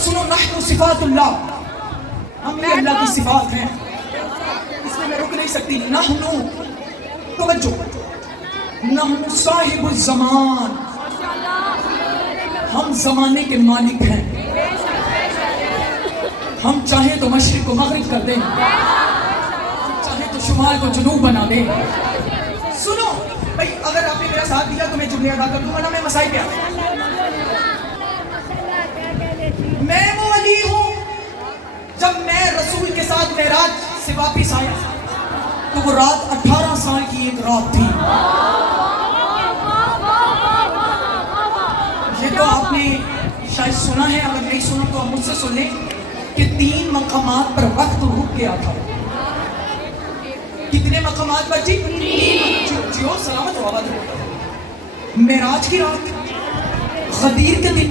सुनो, नहनु सिफातुल्लाह, हम भी अल्लाह की सिफात हैं, इसमें मैं रुक नहीं सकती। नहनु, तवज्जो, नहनु साहिबुल ज़मान, हम जमाने के मालिक हैं। हम चाहे तो मशरिक को मगरिब कर दें, हम चाहे तो शुमाल को जुनूब बना दें। सुनो भाई, अगर आपने मेरा साथ दिया तो मैं जुमले अदा कर दूंगा ना, मैं मसाई पे मैं वो अली हूँ। जब मैं रसूल के साथ मेराज से वापिस आया तो वो रात 18 साल की एक रात थी। ये तो आपने शायद सुना है, अगर नहीं सुना तो आप मुझसे सुन लें कि 3 मकामात पर वक्त रुक गया था। कितने मकामात पर जी? 3। जियो सलामत हो आबाद हो। मेराज की रात, गदीर के दिन,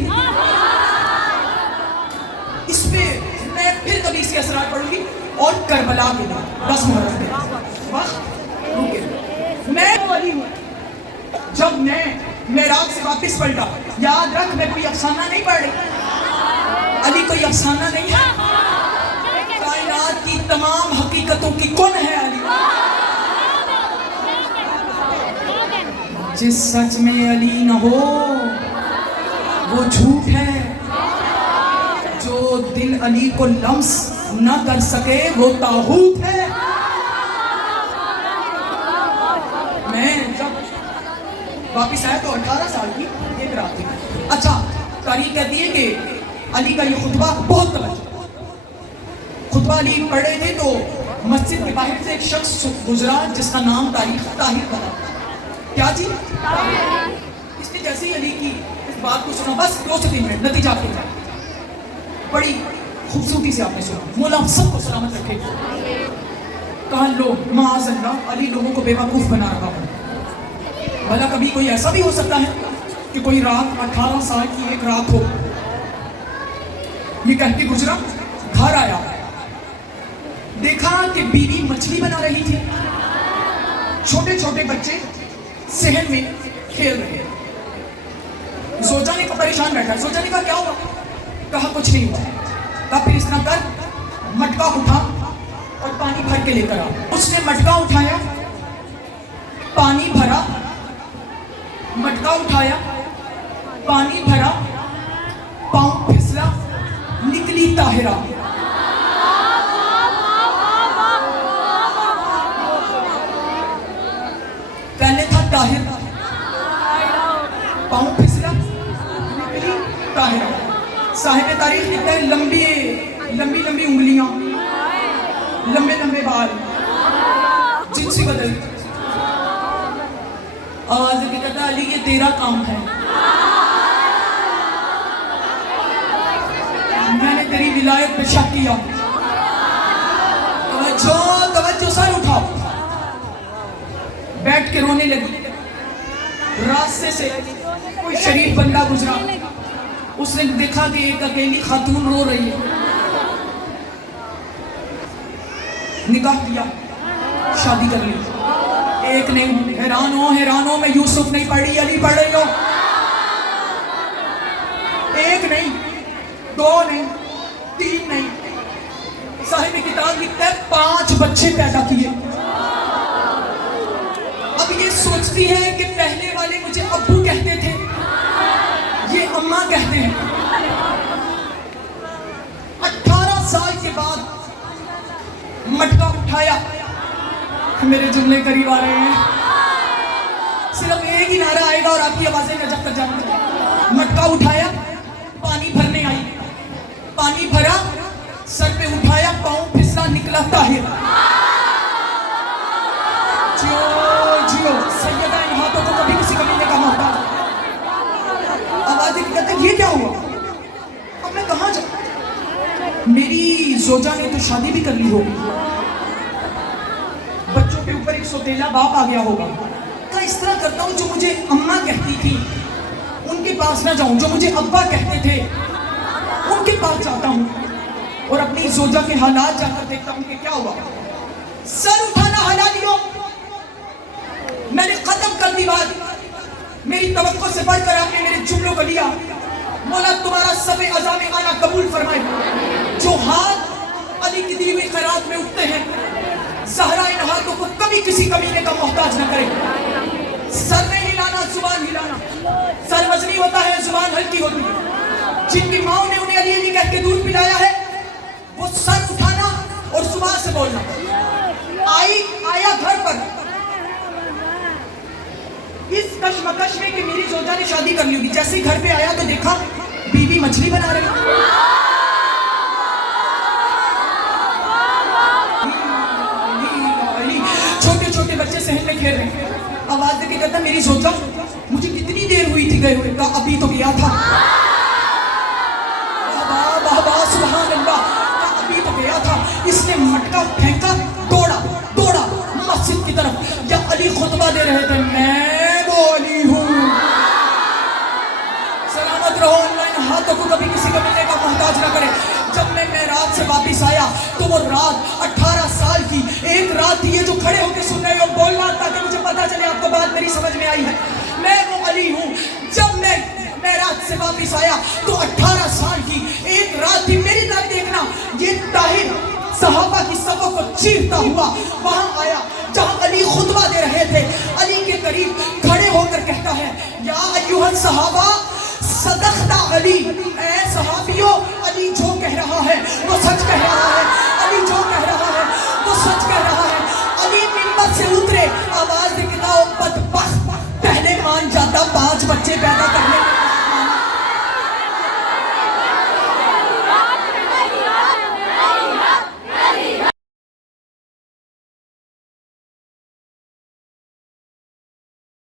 इस पे मैं फिर कभी इसके असरार पढ़ूंगी, और करबला के दिन 10 मुहर्रम के वक्त रुक गया। मैं वो अली हूँ। जब मैं मेराज से वापस पलटा, याद रख मैं कोई अफसाना नहीं पढ़ रही, अली कोई अफसाना नहीं है, कायनात की तमाम हकीकतों की कौन है अली। जिस सच में अली न हो वो झूठ है, जो दिल अली को लम्स न कर सके वो ताहूत है। मैं जब वापिस आया तो 18 साल की एक रात थी। अच्छा, तारीख कहती है कि अली का ये खुतबा बहुत तवज्जो, खुतबा अली पढ़ रहे थे तो मस्जिद के बाहर से एक शख्स गुजरा जिसका नाम ताहिर था। क्या जी? इसने जैसे ही अली की इस बात को सुना, बस 2 से 3 मिनट, नतीजा आपके जाए, बड़ी खूबसूरती से आपने सुना। मौला आप सबको सलामत रखे। कहा लो माअज़ल्लाह, अली लोगों को बेवकूफ बना रहा है। भला कभी कोई ऐसा भी हो सकता है कि कोई रात 18 साल की एक रात हो। ये कह के गुजरा, घर आया, देखा कि बीवी मछली बना रही थी, छोटे छोटे बच्चे सहन में खेल रहे। जोजा ने परेशान बैठा, जोजा ने कहा क्या हुआ? कहा कुछ नहीं हुआ। कहा फिर इस तरह कर, मटका उठा और पानी भर के लेकर आ। उसने मटका उठाया, पानी भरा, मटका उठाया, पानी भरा, पांव फिसला, निकली ताहिरा। पहले था ताहिर, पांव फिसला, निकली ताहिरा। साहिब तारीख लिखता है लंबी लंबी लंबी उंगलियां, लंबे लंबे बाल, जिनसी बदल। आवाज की कहता अली ये तेरा काम है, मैंने तेरी विलायत पे शक किया। तवज्जो तवज्जो, सर उठाओ। बैठ के रोने लगी। रास्ते से कोई शरीफ बंदा गुजरा, उसने देखा कि एक अकेली खातून रो रही है। निकाह किया, शादी कर ली। एक नहीं, हैरान हो, मैं यूसुफ नहीं पढ़ रही, अली पढ़ रही हो। एक नहीं, 2 नहीं, 3 नहीं, साहिब किताब लिखता है 5 बच्चे पैदा किए। अब ये सोचती है कि पहले वाले मुझे अब्बू कहते थे, ये अम्मा कहते हैं। 18 साल के बाद मटका उठाया, मेरे जुमले करीब आ रहे हैं, सिर्फ एक ही नारा आएगा और आपकी आवाजें जब तक जाएंगी। मटका उठाया, पानी भरने आई, पानी भरा, सर पे उठाया, पांव फिसला, निकला ताहिर। जियो जियो सैयदा, इन हाथों को कभी किसी कमीने का मोहताज। आवाजें कहते ये क्या हुआ? अब मैं कहाँ जाऊं? मेरी जोजा ने तो शादी भी कर ली होगी, बच्चों के ऊपर एक सौतेला बाप आ गया होगा। क्या इस तरह करता हूँ, जो मुझे अम्मा कहती थी उनके पास ना जाऊं, जो मुझे अब्बा कहते थे उनके पास जाता हूँ और अपनी जोजा के हालात जाकर देखता हूँ कि क्या हुआ। सर उठाना हलाली हो, मैंने खत्म कर दी बात, मेरी तवक्को से बढ़कर आपने मेरे जुमलों को लिया। मौला तुम्हारा सब सफ़े अज़ा में आना कबूल फरमाए। जो हाथ अली की दी हुई खैरात में उठते हैं, ज़हरा इन हाथों को कभी किसी कमीने का मोहताज न करे। सर नहीं हिलाना, जुबान हिलाना। सर वजनी होता है, जुबान हल्की होती है। जिनकी माओ ने उन्हें अली अली कह के दूध पिलाया है, वो सर उठाना और जुबान से बोलना। आया घर पर इस कश्मकश में कि मेरी जोजा ने शादी कर ली होगी। जैसे ही घर पे आया तो देखा बीवी मछली बना रही। छोटे छोटे बच्चे सहन में खेल रहे हैं। आवाज देके कहता मेरी जोजा, मुझे कितनी देर हुई थी गए हुए? कहा अभी तो गया था। वाह सुभान अल्लाह, अभी तो गया था। इसने मटका फेंका, दौड़ा मस्जिद की तरफ। जब अली खुतबा दे रहे थे, मैं बोली हूँ सलामत रहो, अल्लाह इन हाथों को कभी किसी कमीने का मोहताज न करे। जब मैं मेराज से वापिस आया तो वो रात 18 साल की एक रात थी। ये जो खड़े होकर सुन रहे हो, बोलना ताकि मुझे पता चले आपको बात मेरी समझ में आई है। मैं वो अली हूँ। जब मैं मेराज से वापिस आया तो 18 साल की एक रात थी। मेरी तरफ देखना, ये ताहिर सहाबा की सफ़ों को चीरता हुआ वहां आया जहां अली खुतबा दे रहे थे। अली के करीब खड़े होकर कहता है, या अय्युहल सहाबा सदक़ता अली। ऐ सहाबियों, अली जो कह रहा है वो सच कह रहा है। अली जो कह रहा है वो सच कह रहा है। अली मिंबर से उतरे, आवाज निकला, बदबख्त, पहले मान जाता 5 बच्चे पैदा